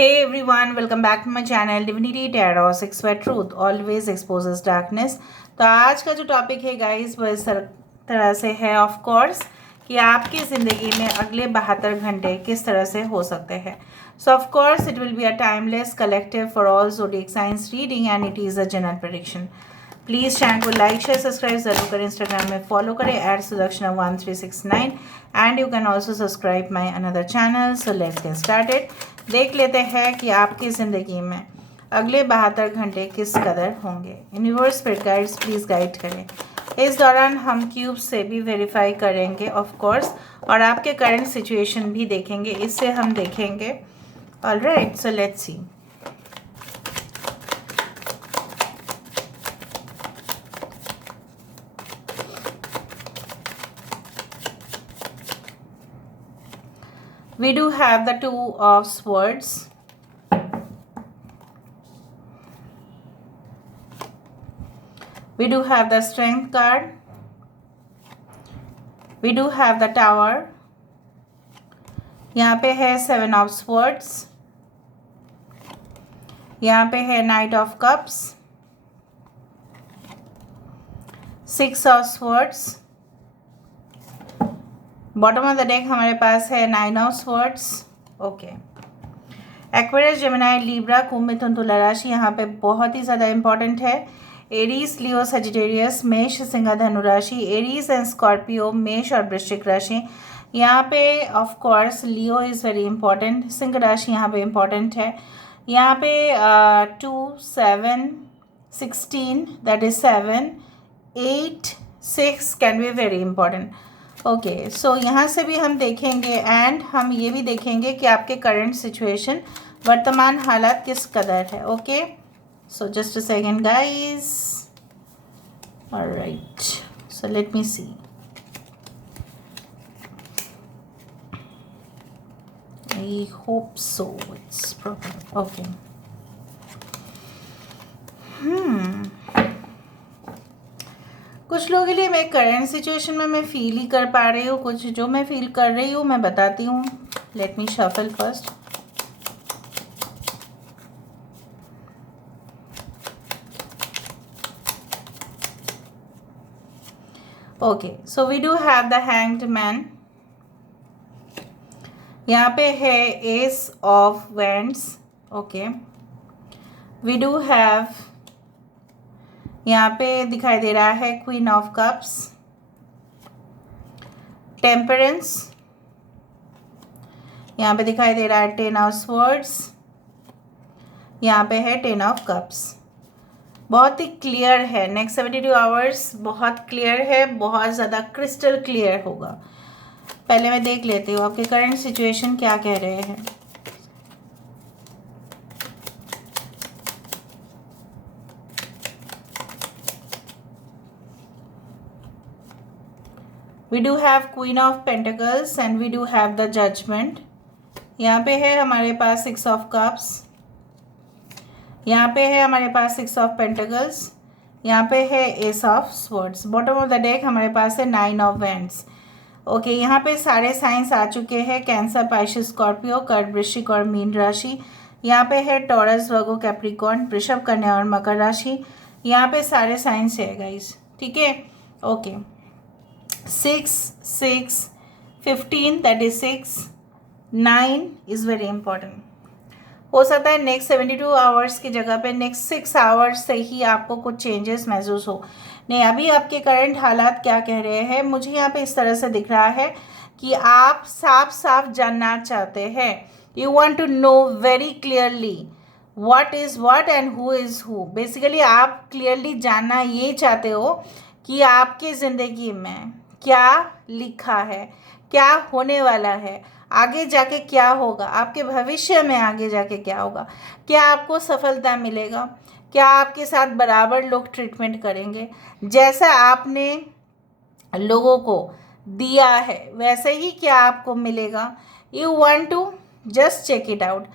Hey everyone, welcome back to my channel Divinity Tarot 6 where truth always exposes darkness। तो आज का जो topic है गाइस वो इस तरह से है ऑफ कोर्स कि आपकी ज़िंदगी में अगले 72 घंटे किस तरह से हो सकते हैं। सो of course it will be a timeless collective for all zodiac science reading and it is a general prediction. Please channel को लाइक शेयर सब्सक्राइब जरूर करें, इंस्टाग्राम में फॉलो करें @Sudakshana1369 and you can also subscribe my another channel. So let's get started. देख लेते हैं कि आपकी ज़िंदगी में अगले 72 घंटे किस कदर होंगे। Universe spirit guides please guide करें। इस दौरान हम क्यूब से भी वेरीफाई करेंगे ऑफ कोर्स और आपके करंट सिचुएशन भी देखेंगे, इससे हम देखेंगे। Alright, so let's see. We do have the Two of Swords. We do have the Strength card. We do have the Tower. यहाँ पे है Seven of Swords. यहाँ पे है Knight of Cups. Six of Swords. Bottom of the deck हमारे पास है nine of swords. Okay, Aquarius, Gemini, Libra, कुंभ, मिथुन, तुला राशि यहाँ पे बहुत ही ज़्यादा इंपॉर्टेंट है। एरीज, लियो, सजिटेरियस, मेष, सिंह, धनु राशि, एरीज एंड स्कॉर्पियो, मेष और वृश्चिक राशि। यहाँ पे of course Leo is very important. Singh राशि यहाँ पे इंपॉर्टेंट है। यहाँ पे 2, 7, 16 that is 7, 8, 6 can be very important. Okay, so यहाँ से भी हम देखेंगे एंड हम ये भी देखेंगे कि आपके करंट सिचुएशन, वर्तमान हालात किस कदर है। Okay, so just a second guys. Alright, so let me see. I hope so it's proper. Okay, कुछ लोगों के लिए मैं करंट सिचुएशन में मैं फील ही कर पा रही हूँ, कुछ जो मैं फील कर रही हूँ मैं बताती हूँ। Let me shuffle first. Okay, so we do have the hanged man. यहाँ पे है ace of wands. Okay, we do have, यहाँ पे दिखाई दे रहा है क्वीन ऑफ कप्स, टेम्परेंस, यहाँ पे दिखाई दे रहा है 10 ऑफ स्वर्ड्स, यहाँ पे है 10 ऑफ कप्स। बहुत ही क्लियर है, नेक्स्ट 72 आवर्स बहुत क्लियर है, बहुत ज़्यादा क्रिस्टल क्लियर होगा। पहले मैं देख लेती हूँ आपके करंट सिचुएशन क्या कह रहे हैं। We do have Queen of Pentacles and we do have the Judgment। यहाँ पे है हमारे पास 6 of Cups, यहाँ पे है हमारे पास 6 of Pentacles, यहाँ पे है Ace of Swords। Bottom of the deck हमारे पास है 9 of Wands। ओके, यहाँ पे सारे साइंस आ चुके हैं, कैंसर, पाइसेस, स्कॉर्पियो, कर्क, वृश्चिक और मीन राशि। यहाँ पे है टॉरस, वर्गो, कैप्रिकॉर्न, वृषभ, कन्या और मकर राशि। यहाँ पे सारे साइंस है गाइस, ठीक है। Okay, 6, 6, 15 that is 6, 9 is very important. हो सकता है नेक्स्ट 72 आवर्स की जगह पे नेक्स्ट 6 आवर्स से ही आपको कुछ चेंजेस महसूस हो। नहीं, अभी आपके करंट हालात क्या कह रहे हैं, मुझे यहाँ पे इस तरह से दिख रहा है कि आप साफ साफ जानना चाहते हैं। You want to know very clearly what is what and who is who. Basically आप क्लियरली जानना ये चाहते हो कि आपकी ज़िंदगी में क्या लिखा है, क्या होने वाला है, आगे जाके क्या होगा, आपके भविष्य में आगे जाके क्या होगा, क्या आपको सफलता मिलेगा, क्या आपके साथ बराबर लोग ट्रीटमेंट करेंगे, जैसा आपने लोगों को दिया है वैसे ही क्या आपको मिलेगा। You want to just check it out.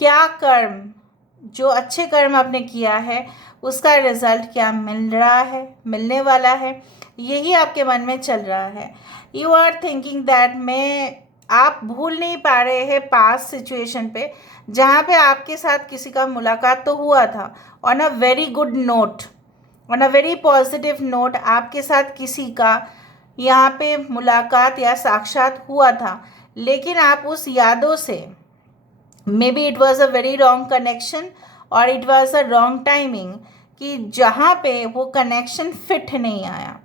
क्या कर्म, जो अच्छे कर्म आपने किया है उसका रिजल्ट क्या मिल रहा है, मिलने वाला है, यही आपके मन में चल रहा है। यू आर थिंकिंग दैट मैं आप भूल नहीं पा रहे हैं पास्ट सिचुएशन पे जहाँ पे आपके साथ किसी का मुलाकात तो हुआ था on a very good note, on a very positive note आपके साथ किसी का यहाँ पे मुलाकात या साक्षात हुआ था, लेकिन आप उस यादों से maybe it was a very wrong connection और it was a wrong timing कि जहाँ पे वो कनेक्शन फिट नहीं आया।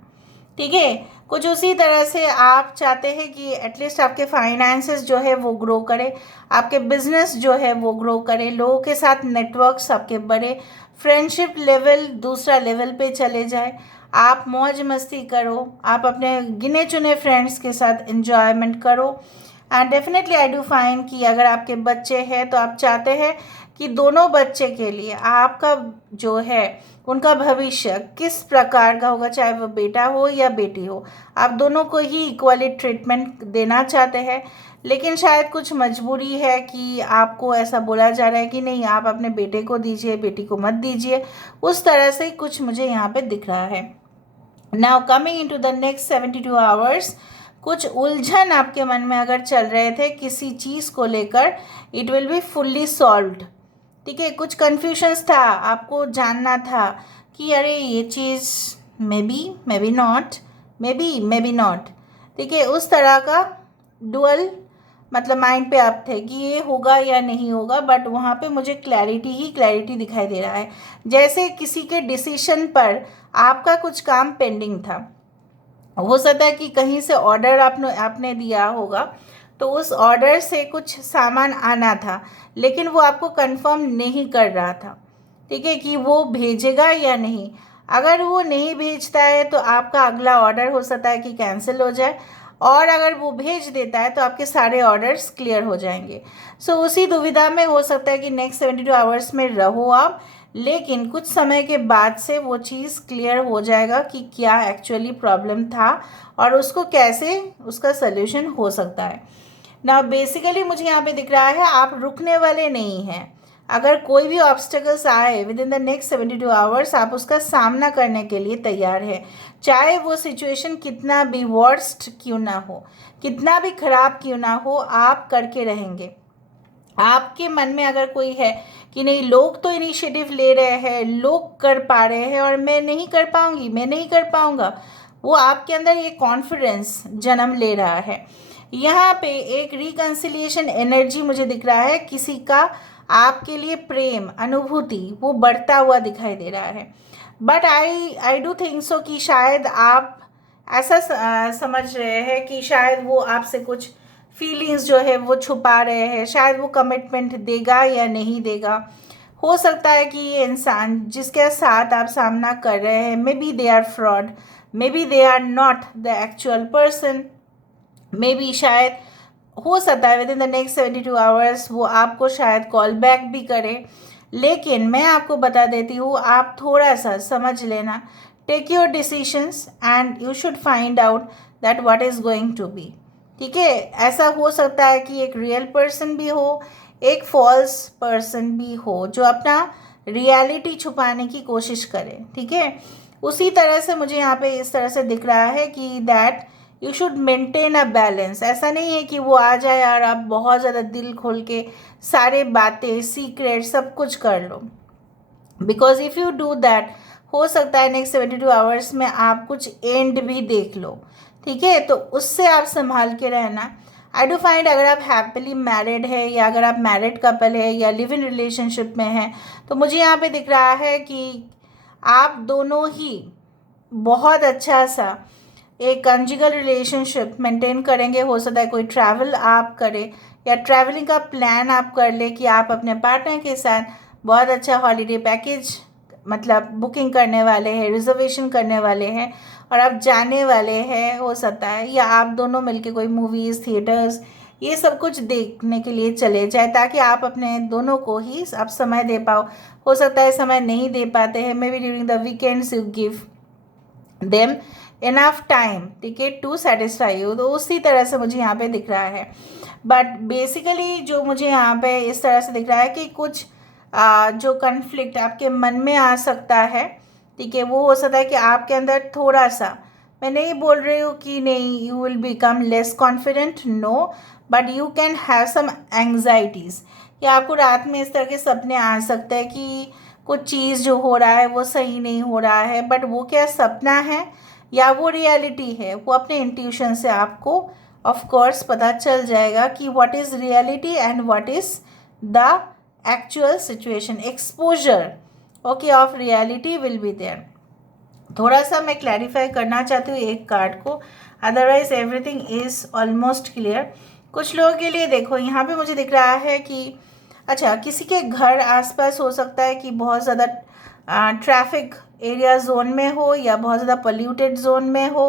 ठीक है, कुछ उसी तरह से आप चाहते हैं कि एटलीस्ट आपके फाइनेंसेस जो है वो ग्रो करे, आपके बिजनेस जो है वो ग्रो करे, लोगों के साथ नेटवर्क्स आपके बड़े, फ्रेंडशिप लेवल दूसरा लेवल पे चले जाए, आप मौज मस्ती करो, आप अपने गिने चुने फ्रेंड्स के साथ एंजॉयमेंट करो। And definitely I do find कि अगर आपके बच्चे हैं तो आप चाहते हैं कि दोनों बच्चे के लिए आपका जो है उनका भविष्य किस प्रकार का होगा, चाहे वो बेटा हो या बेटी हो, आप दोनों को ही इक्वली ट्रीटमेंट देना चाहते हैं। लेकिन शायद कुछ मजबूरी है कि आपको ऐसा बोला जा रहा है कि नहीं आप अपने बेटे को दीजिए, बेटी को मत दीजिए, उस तरह से कुछ मुझे यहाँ पे दिख रहा है। Now coming into the next 72 hours, कुछ उलझन आपके मन में अगर चल रहे थे किसी चीज़ को लेकर, it will be fully solved. ठीक है, कुछ कन्फ्यूजन्स था, आपको जानना था कि अरे ये चीज़ maybe not, maybe not. ठीक है, उस तरह का डुअल मतलब माइंड पे आप थे कि ये होगा या नहीं होगा, बट वहाँ पे मुझे क्लैरिटी ही क्लैरिटी दिखाई दे रहा है। जैसे किसी के डिसीशन पर आपका कुछ काम पेंडिंग था, हो सकता है कि कहीं से ऑर्डर आपने आपने दिया होगा, तो उस ऑर्डर से कुछ सामान आना था, लेकिन वो आपको कंफर्म नहीं कर रहा था। ठीक है, कि वो भेजेगा या नहीं। अगर वो नहीं भेजता है तो आपका अगला ऑर्डर हो सकता है कि कैंसिल हो जाए, और अगर वो भेज देता है तो आपके सारे ऑर्डर्स क्लियर हो जाएंगे। सो उसी दुविधा में हो सकता है कि नेक्स्ट 72 आवर्स में रहो आप, लेकिन कुछ समय के बाद से वो चीज़ क्लियर हो जाएगा कि क्या एक्चुअली प्रॉब्लम था और उसको कैसे उसका सल्यूशन हो सकता है। ना बेसिकली मुझे यहाँ पे दिख रहा है आप रुकने वाले नहीं हैं। अगर कोई भी ऑब्स्टेकल्स आए with in the next 72 hours, आप उसका सामना करने के लिए तैयार है, चाहे वो सिचुएशन कितना भी वर्स्ट क्यों ना हो, कितना भी खराब क्यों ना हो, आप करके रहेंगे। आपके मन में अगर कोई है कि नहीं लोग तो इनिशिएटिव ले रहे हैं, लोग कर पा रहे हैं और मैं नहीं कर पाऊंगी, मैं नहीं कर पाऊंगा, वो आपके अंदर ये कॉन्फिडेंस जन्म ले रहा है। यहाँ पे एक रिकन्सिलिएशन एनर्जी मुझे दिख रहा है, किसी का आपके लिए प्रेम अनुभूति वो बढ़ता हुआ दिखाई दे रहा है। But I do think so कि शायद आप ऐसा समझ रहे हैं कि शायद वो आपसे कुछ फीलिंग्स जो है वो छुपा रहे हैं, शायद वो कमिटमेंट देगा या नहीं देगा। हो सकता है कि ये इंसान जिसके साथ आप सामना कर रहे हैं, maybe they are fraud, maybe they are not the actual person, maybe शायद हो सकता है within the next 72 hours वो आपको शायद कॉल बैक भी करे। लेकिन मैं आपको बता देती हूँ, आप थोड़ा सा समझ लेना, take your decisions and you should find out that what is going to be. ठीक है, ऐसा हो सकता है कि एक रियल पर्सन भी हो, एक फॉल्स पर्सन भी हो जो अपना रियलिटी छुपाने की कोशिश करे। ठीक है, उसी तरह से मुझे यहाँ पे इस तरह से दिख रहा है कि that you should maintain a balance. ऐसा नहीं है कि वो आ जाए और आप बहुत ज़्यादा दिल खोल के सारे बातें सीक्रेट सब कुछ कर लो, because if you do that हो सकता है नेक्स्ट 72 आवर्स में आप कुछ एंड भी देख लो। ठीक है, तो उससे आप संभाल के रहना। आई डू फाइंड अगर आप हैप्पीली मैरिड है या अगर आप मैरिड कपल है या लिव इन रिलेशनशिप में हैं, तो मुझे यहाँ पे दिख रहा है कि आप दोनों ही बहुत अच्छा सा एक कंजुगल रिलेशनशिप मेंटेन करेंगे। हो सकता है कोई ट्रैवल आप करें या ट्रैवलिंग का प्लान आप कर ले कि आप अपने पार्टनर के साथ बहुत अच्छा हॉलीडे पैकेज मतलब बुकिंग करने वाले हैं, रिजर्वेशन करने वाले हैं और आप जाने वाले हैं। हो सकता है या आप दोनों मिलके कोई मूवीज़ थिएटर्स ये सब कुछ देखने के लिए चले जाए, ताकि आप अपने दोनों को ही आप समय दे पाओ। हो सकता है समय नहीं दे पाते हैं, may be during the weekends you give them enough time, ठीक है, टू सेटिस्फाई यू। तो उसी तरह से मुझे यहाँ पे दिख रहा है। बट बेसिकली जो मुझे यहाँ पे इस तरह से दिख रहा है कि कुछ जो कन्फ्लिक्ट आपके मन में आ सकता है, ठीक है, वो हो सकता है कि आपके अंदर थोड़ा सा, मैं नहीं बोल रही हूँ कि नहीं you will become less confident, no, but you can have some anxieties, या आपको रात में इस तरह के सपने आ सकते हैं कि कुछ चीज़ जो हो रहा है वो सही नहीं हो रहा है, बट वो क्या सपना है या वो रियलिटी है, वो अपने इंट्यूशन से आपको ऑफ कोर्स पता चल जाएगा कि what is reality and what is the actual situation. Exposure okay of reality will be there. थोड़ा सा मैं क्लैरिफाई करना चाहती हूँ एक कार्ड को, otherwise everything is almost clear. कुछ लोगों के लिए देखो यहाँ पे मुझे दिख रहा है कि अच्छा किसी के घर आसपास हो सकता है कि बहुत ज़्यादा ट्रैफिक एरिया जोन में हो या बहुत ज़्यादा पोल्यूटेड जोन में हो,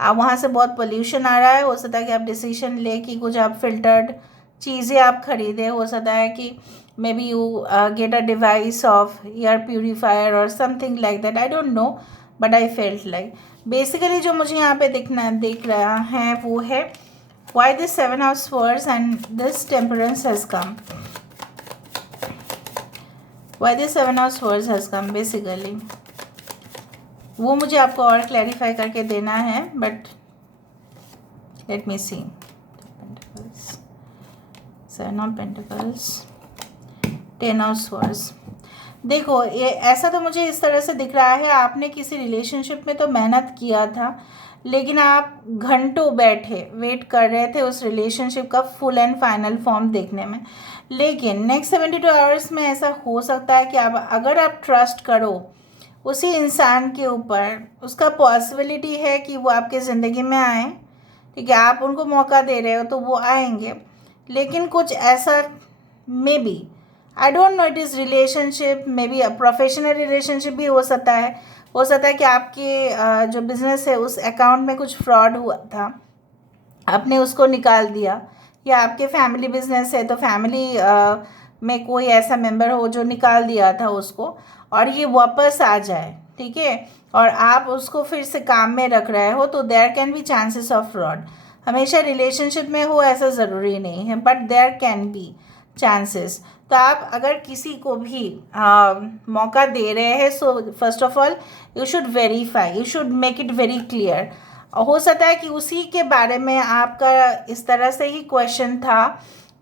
वहाँ से बहुत पोल्यूशन आ रहा है। हो सकता है कि आप डिसीजन ले कि कुछ आप फिल्टर्ड चीज़ें आप खरीदें, हो सकता है कि maybe you get a device of air purifier और something like that, I don't know, but I felt like basically जो मुझे यहाँ पे दिख रहा है वो है why this 7 of swords and this temperance has come, why this 7 of swords has come basically, वो मुझे आपको और क्लैरिफाई करके देना है, but let me see. Seven of pentacles, 10 of swords. देखो ये ऐसा तो मुझे इस तरह से दिख रहा है, आपने किसी रिलेशनशिप में तो मेहनत किया था, लेकिन आप घंटों बैठे वेट कर रहे थे उस रिलेशनशिप का फुल एंड फाइनल फॉर्म देखने में। लेकिन नेक्स्ट 72 आवर्स में ऐसा हो सकता है कि अगर आप ट्रस्ट करो उसी इंसान के ऊपर, उसका पॉसिबिलिटी है कि वो आपके ज़िंदगी में आए, ठीक है, आप उनको मौका दे रहे हो तो वो आएंगे। लेकिन कुछ ऐसा may be, I don't no, it is relationship, may be professional relationship भी हो सकता है। हो सकता है कि आपके जो बिज़नेस है उस अकाउंट में कुछ फ्रॉड हुआ था, आपने उसको निकाल दिया, या आपके फैमिली बिजनेस है तो फैमिली में कोई ऐसा मेंबर हो जो निकाल दिया था उसको और ये वापस आ जाए, ठीक है, और आप उसको फिर से काम में रख रहे हो, तो there can be chances of fraud. हमेशा रिलेशनशिप में हो ऐसा ज़रूरी नहीं है, but there can be chances. तो आप अगर किसी को भी मौका दे रहे हैं, so first of all you should verify, you should make it very clear. हो सकता है कि उसी के बारे में आपका इस तरह से ही क्वेश्चन था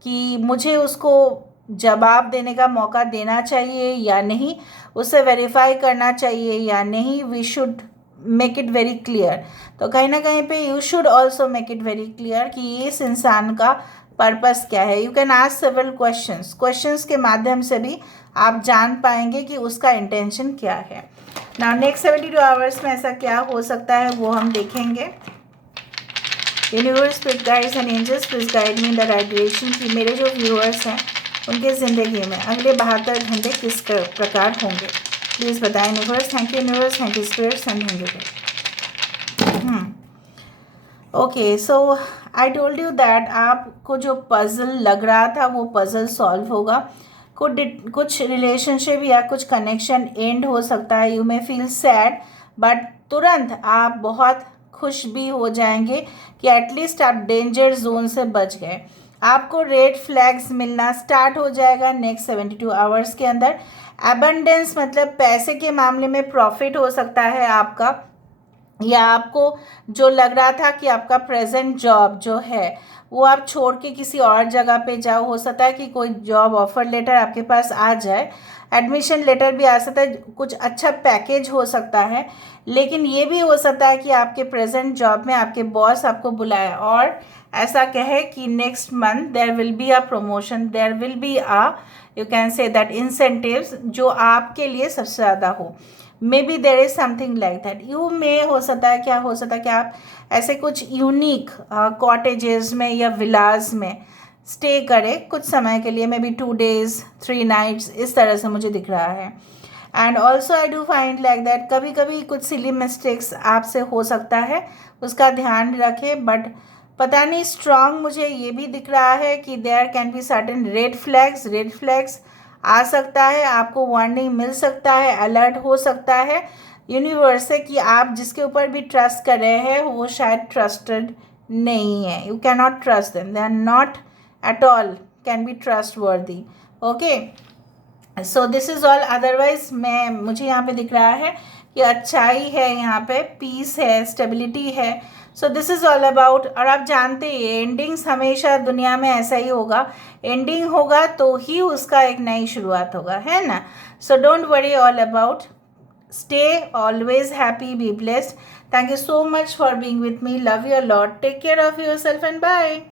कि मुझे उसको जवाब देने का मौका देना चाहिए या नहीं, उसे वेरीफाई करना चाहिए या नहीं, we should make it very clear. तो कहीं ना कहीं पे you should also make it very clear कि इस इंसान का पर्पस क्या है। You can ask several questions के माध्यम से भी आप जान पाएंगे कि उसका इंटेंशन क्या है। ना नेक्स्ट 72 आवर्स में ऐसा क्या हो सकता है वो हम देखेंगे। Universe, spirit guides and angels please guide me in the right direction कि मेरे जो व्यूअर्स हैं उनके ज़िंदगी में अगले 72 घंटे किस प्रकार होंगे, प्लीज़ बताएं universe. Thank you universe, thank you spirits and thank you. Okay, so I told you that आपको जो पजल लग रहा था वो पजल सॉल्व होगा। कुछ रिलेशनशिप या कुछ कनेक्शन एंड हो सकता है, you may feel sad, but तुरंत आप बहुत खुश भी हो जाएंगे कि एटलीस्ट आप डेंजर जोन से बच गए। आपको रेड फ्लैग्स मिलना स्टार्ट हो जाएगा नेक्स्ट 72 आवर्स के अंदर। एबंडेंस मतलब पैसे के मामले में प्रॉफिट हो सकता है आपका, या आपको जो लग रहा था कि आपका प्रेजेंट जॉब जो है वो आप छोड़ के किसी और जगह पे जाओ, हो सकता है कि कोई जॉब ऑफर लेटर आपके पास आ जाए, एडमिशन लेटर भी आ सकता है, कुछ अच्छा पैकेज हो सकता है। लेकिन ये भी हो सकता है कि आपके प्रेजेंट जॉब में आपके बॉस आपको बुलाए और ऐसा कहे कि next month there will be a promotion, there will be a, you can say that incentives जो आपके लिए सबसे ज़्यादा हो। May be there is something like that. You may हो सकता है, क्या हो सकता है कि आप ऐसे कुछ यूनिक कॉटेजेस में या विलास में स्टे करें कुछ समय के लिए, मे बी 2 days 3 nights, इस तरह से मुझे दिख रहा है। And also I do find like that कभी कभी कुछ सिली मिस्टेक्स आपसे हो सकता है, उसका ध्यान रखें। बट पता नहीं, स्ट्रॉन्ग मुझे ये भी दिख रहा है कि there can be certain red flags आ सकता है, आपको वार्निंग मिल सकता है, अलर्ट हो सकता है यूनिवर्स से कि आप जिसके ऊपर भी ट्रस्ट कर रहे हैं वो शायद ट्रस्टेड नहीं है। You can not trust them, they are not at all can be trustworthy. Okay, so this is all. Otherwise मुझे यहाँ पे दिख रहा है कि अच्छाई है, यहाँ पे पीस है, स्टेबिलिटी है। सो दिस इज़ ऑल अबाउट। और आप जानते ही एंडिंग्स हमेशा दुनिया में ऐसा ही होगा, एंडिंग होगा तो ही उसका एक नई शुरुआत होगा, है ना। So don't worry all about, stay always happy, be blessed. Thank you so much for being with me. Love you a lot. Take care of yourself and bye.